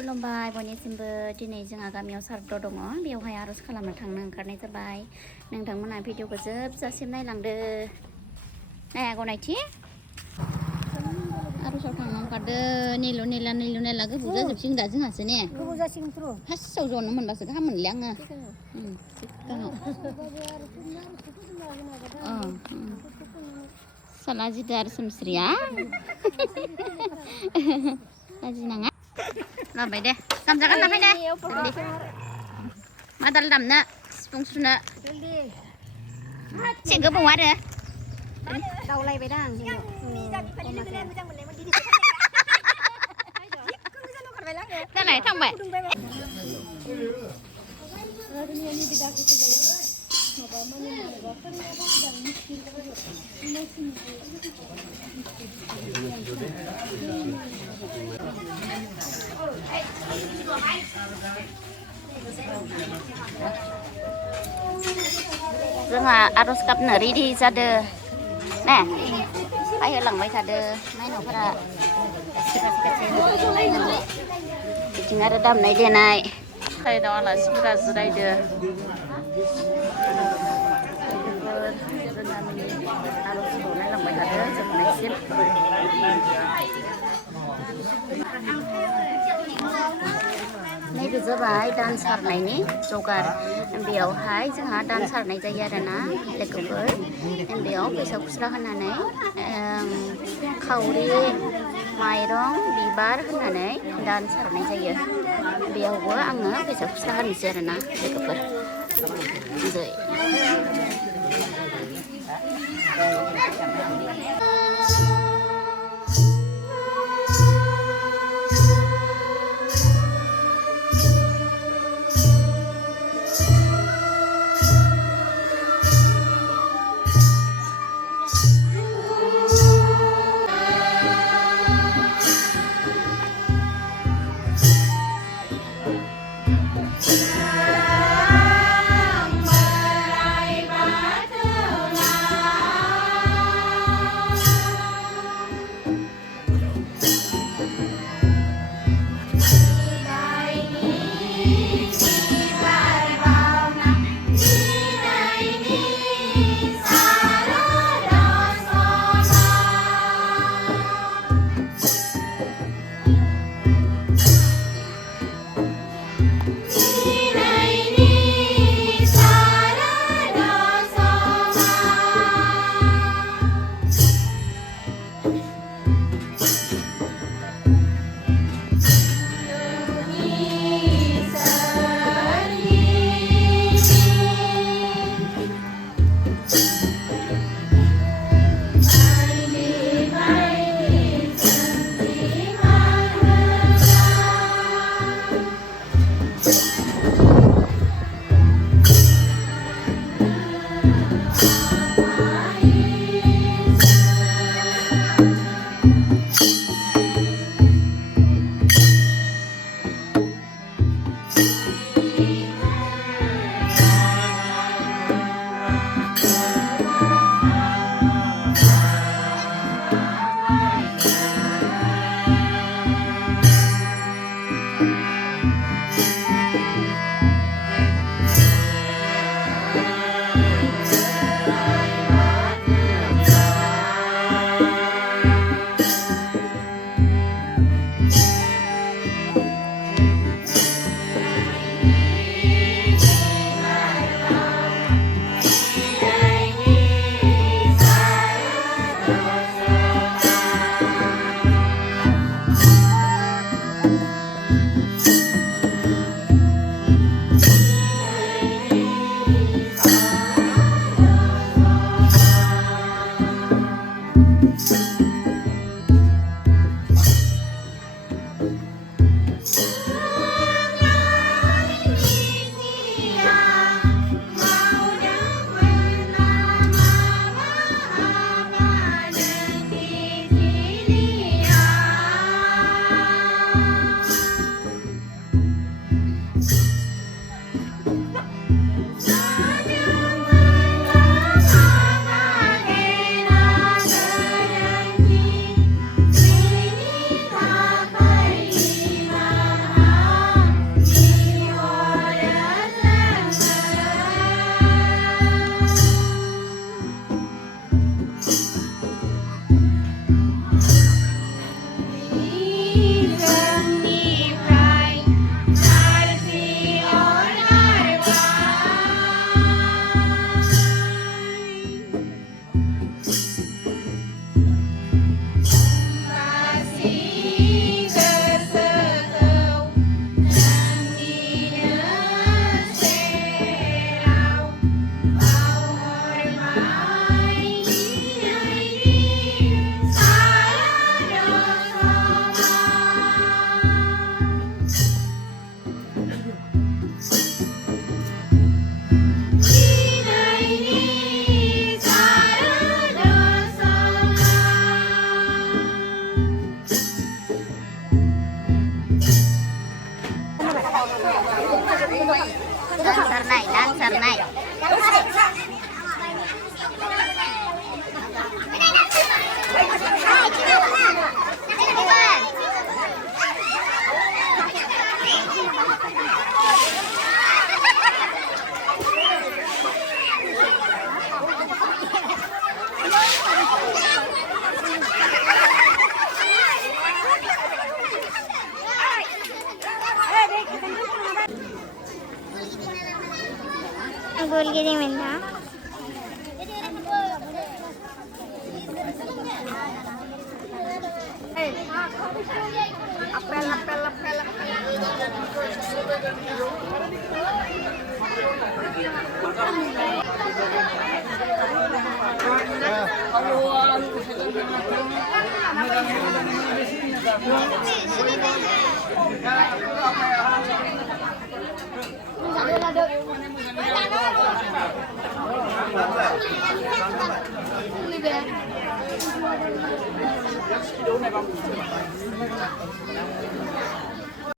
खुलुमबाय बयनिसिमबो दिनै जोंहा गामियाव सारद' दङ बेवहाय आर'ज खालामनो थांनो ओंखारनाय जाबाय नोंथांमोना भिडिअखौ जोबजासिम नायलांदो नाया गनायथि आर'जआव थांनो ओंखारदो निलु नेला गोबाव जाजोबसिगोन दा जोंहासो ने गोबाव जासिगोन थ' फार्स्टआव जनो मोनबासो गाहाम मोनलै आङो सिगाङाव साला जिदो आरो सोमस्रिया लाजि नाङा लाबाय दे दामजागोन ना फैदे मा दाल दामनो सिफुं सुनो एसे गोबाव आरो दावलायबाय दा आं दालाय थांबाय जोंहा आर'ज गाबनो रेडि जादो ने फायहोलांबाय थादो माइनावफोरा बिथिं आरो दामनाय देनाय साइदाव आलासिफोरा जिरायदो आर'जखौ नायलांबाय थादो जोबनायसिम नैबे जाबाय दान सारनायनि जगार बेयावहाय जोंहा दान सारनाय जायो आरोना लोगोफोर बेयाव फैसा खुस्रा होनानै खावरि माइरं बिबार होनानै दान सारनाय जायो बेयावबो आङो फैसा खुस्रा होनोसै आरोना लोगोफोर Dancer naik, dancer naik. Golgiri minta.